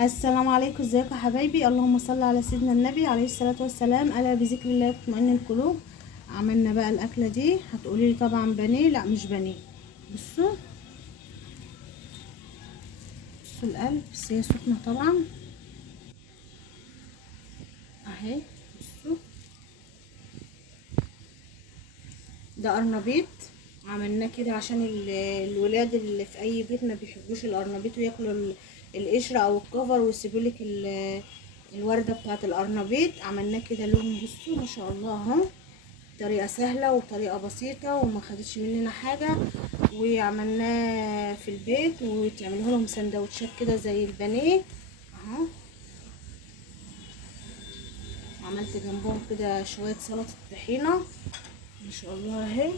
السلام عليكم، ازيكم يا حبايبي؟ اللهم صل على سيدنا النبي عليه الصلاه والسلام. الا بذكر الله تطمئن القلوب. عملنا بقى الاكله دي. هتقولي لي طبعا بانيه، لا مش بانيه. بصوا بصوا القلب، بس هي سخنه طبعا اهي. بصوا ده قرنبيط. عملناه كده عشان الولاد اللي في اي بيت ما بيحبوش القرنبيط وياكلوا القشره او الكفر ويسيبولك الورده بتاعه القرنبيط. عملناه كده لهم. بصوا ما شاء الله اهو. طريقه سهله وطريقه بسيطه وما خدتش مننا حاجه، وعملناه في البيت وتعملوا لهم سندوتشات كده زي البانيه اهو. عملت جنبهم كده شويه سلطه طحينه ما شاء الله اهي.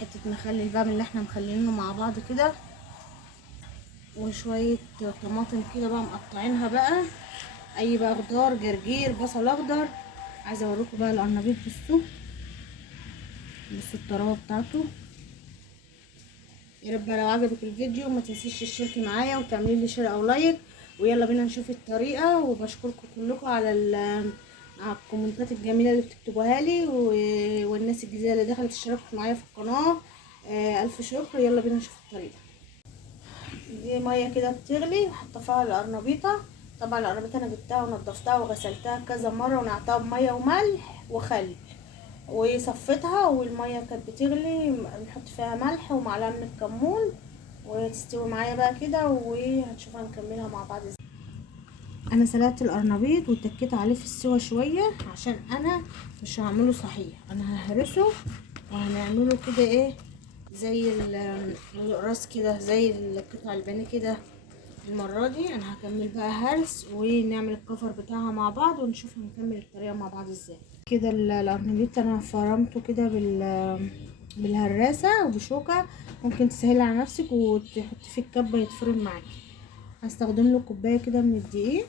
حته مخلل بقى من اللي احنا مخلينه مع بعض كده، وشويه طماطم كده بقى مقطعينها بقى، اي بقى خضار، جرجير، بصل اخضر. عايزه اوريكم بقى القرنبيط. بصوا بصوا الطراوه بتاعته. يا رب لو عجبك الفيديو ما تنسيش تشتركي معايا وتعملي لي شير او لايك. ويلا بينا نشوف الطريقه. وبشكركم كلكم على على الكومنتات الجميله اللي بتكتبوها لي، والناس الجديده اللي دخلت اشتركت معايا في القناه. الف شكر. يلا بينا نشوف الطريقه. دي ميه كده بتغلي، حاطه فيها القرنبيطه. طبعا القرنبيطه انا جبتها ونضفتها وغسلتها كذا مره ونقعتها بميه وملح وخل وصفتها، والميه كانت بتغلي نحط فيها ملح ومعلقه من الكمون وتستوي معايا بقى كده، وهنشوف هنكملها مع بعض ازاي. انا سلقت القرنبيط وتكيت عليه في السوا شويه عشان انا مش هعمله صحيح، انا ههرسه وهنعمله كده ايه زي الراس كده، زي القطع البانيه كده. المره دي انا هكمل بقى هرس ونعمل الكفر بتاعها مع بعض ونشوف هنكمل الطريقه مع بعض ازاي. كده القرنبيط انا فرمته كده بالهراسه وبشوكه. ممكن تسهلي على نفسك وتحطي فيه الكبه يتفرم معاكي. هستخدم له كوبايه كده من الدقيق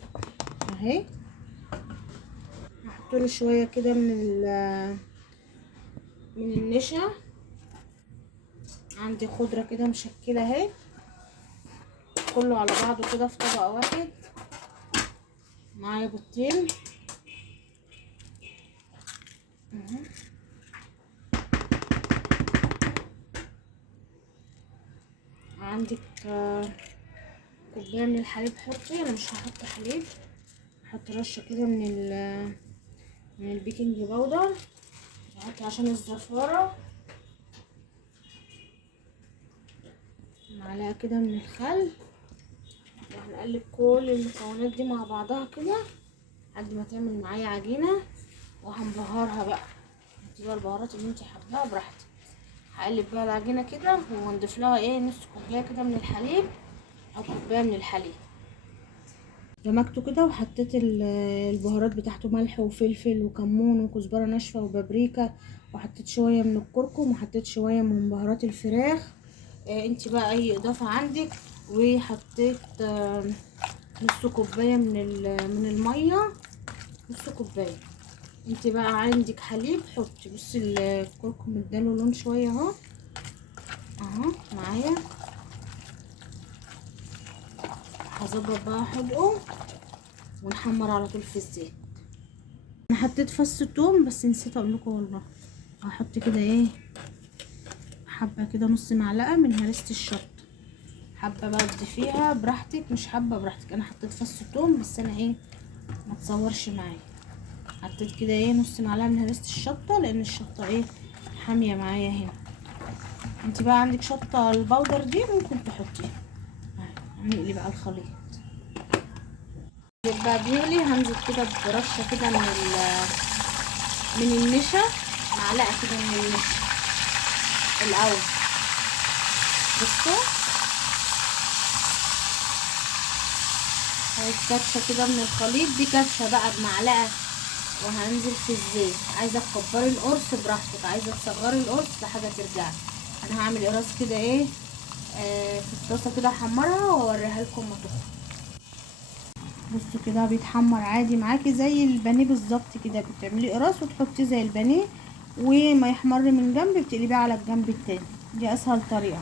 اهي. هحط له شويه كده من النشا. عندي خضره كده مشكله اهي، كله على بعضه كده في طبق واحد. معايا بيضتين عندك كوبايه من الحليب. حطي، انا مش هحط حليب، هحط رشه كده من البيكنج باودر، هحط عشان الزفاره. معلقه كده من الخل، وهنقلب كل المكونات دي مع بعضها كده لحد ما تعمل معايا عجينه، وهنبهرها بقى. انتي بقى البهارات اللي انتي حباها براحتك. هقلب بقى العجينه كده ونضيف لها ايه نص كوبايه كده من الحليب او كوبايه من الحليب. دمجته كده وحطيت البهارات بتاعته، ملح وفلفل وكمون وكزبره ناشفه وبابريكا، وحطيت شويه من الكركم وحطيت شويه من بهارات الفراخ. انتي بقى اي اضافه عندك. وحطيت نص كوبايه من الميه، نص كوبايه. انتي بقى عندك حليب حطي. بصي الكركم اداله لون شويه اهو اهو معايا. هظبط بقى حدقه ونحمر على طول في الزيت. انا حطيت فص توم بس نسيت اقول لكم والله. هحط كده ايه حبه كده، نص معلقه من هريسه الشطه. حبه بقى تضيفيها براحتك، مش حبه براحتك. انا حطيت فص توم بس انا ايه ما تصورش معايا. حطيت كده ايه نص معلقه من هريسه الشطه لان الشطه ايه حاميه معايا هنا. انت بقى عندك شطه البودر دي ممكن تحطيها. هنقلي بقى الخليط بقى بيغلي. هنزل كده برشه كده من النشا، معلقه كده من النشا الاول. بصوا هاي كبشه كده من الخليط دي، كبشه بقى بمعلقه. وهنزل في الزيت. عايزه تكبري القرص براحتك، عايزه تصغري القرص لحاجه ترجعي. انا هعمل قراص كده ايه في الطاسه كده احمرها واوريها لكم ما تخرج. بصوا كده بيتحمر عادي معاكي زي البانيه بالظبط كده. بتعملي قراص وتحطيه زي البانيه، وما يحمر من جنب بتقلبيه على الجنب التاني. دي اسهل طريقه.